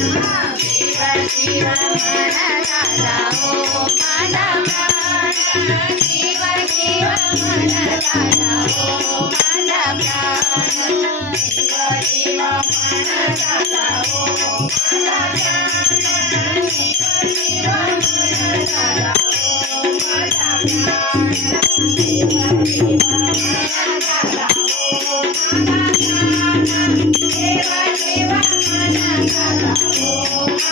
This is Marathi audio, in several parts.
शिव शिव म्हणता जाओ माझा प्राण शिव शिव म्हणता जाओ माझा प्राण शिव शिव म्हणता जाओ माझा प्राण शिव शिव म्हणता जाओ माझा प्राण शिव शिव म्हणता जाओ माझा प्राण शिव शिव म्हणता जाओ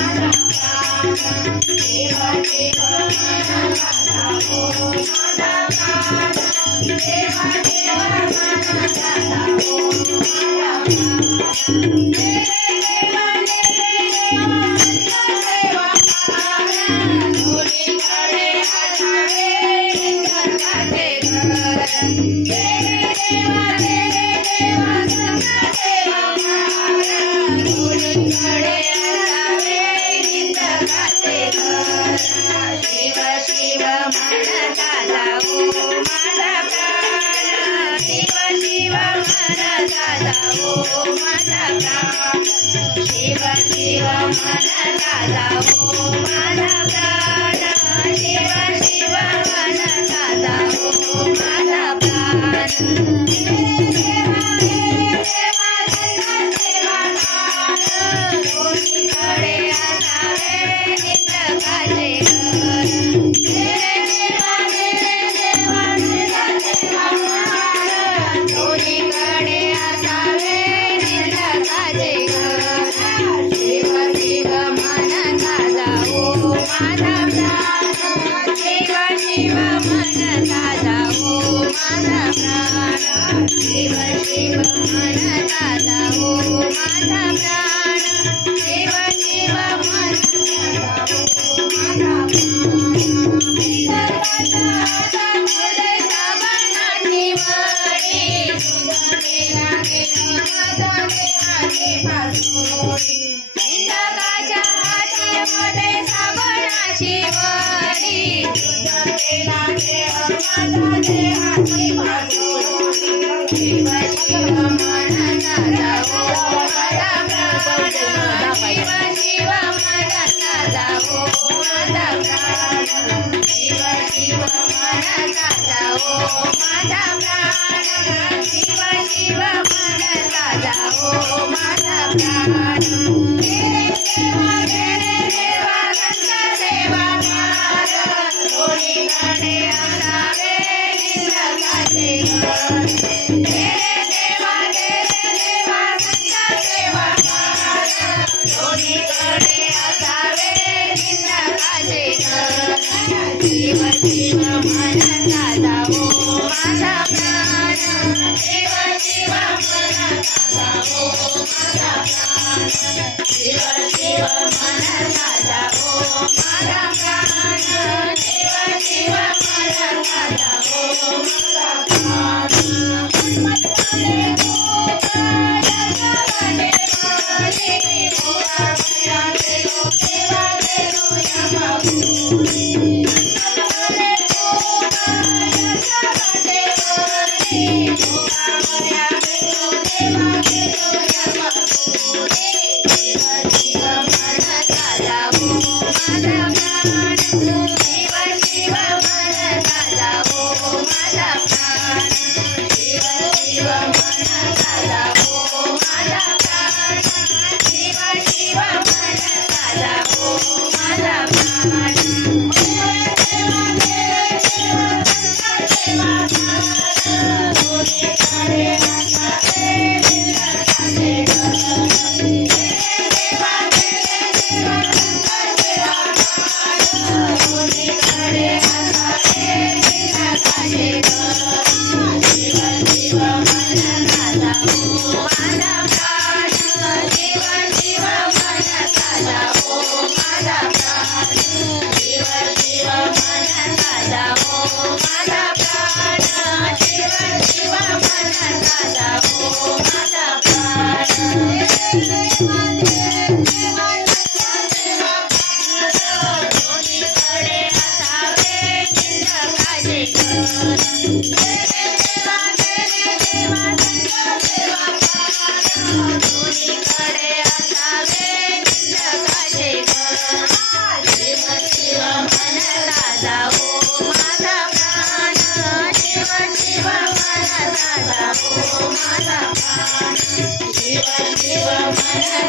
माझा प्राण शिव शिव म्हणता जाओ माझा प्राण शिव शिव म्हणता जाओ माझा प्राण शिव शिव म्हणता जाओ माझा प्राण शिव शिव म्हणता जाओ माझा प्राण दोन्हीकडे असावे निसर्गाचे दोन्हीकडे असावे निसर्गाचे शिव शिव म्हणता जाओ माझा प्राण शिव शिव म्हणता जाओ माझा प्राण शिव शिव म्हणता जाओ माझा प्राण शिव शिव म्हणता जाओ माझा शिव शिव म्हणता जाओ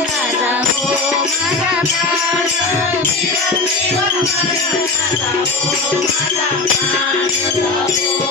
दादा हो माझा प्राण शिव शिव मन दादा हो माझा प्राण दादा हो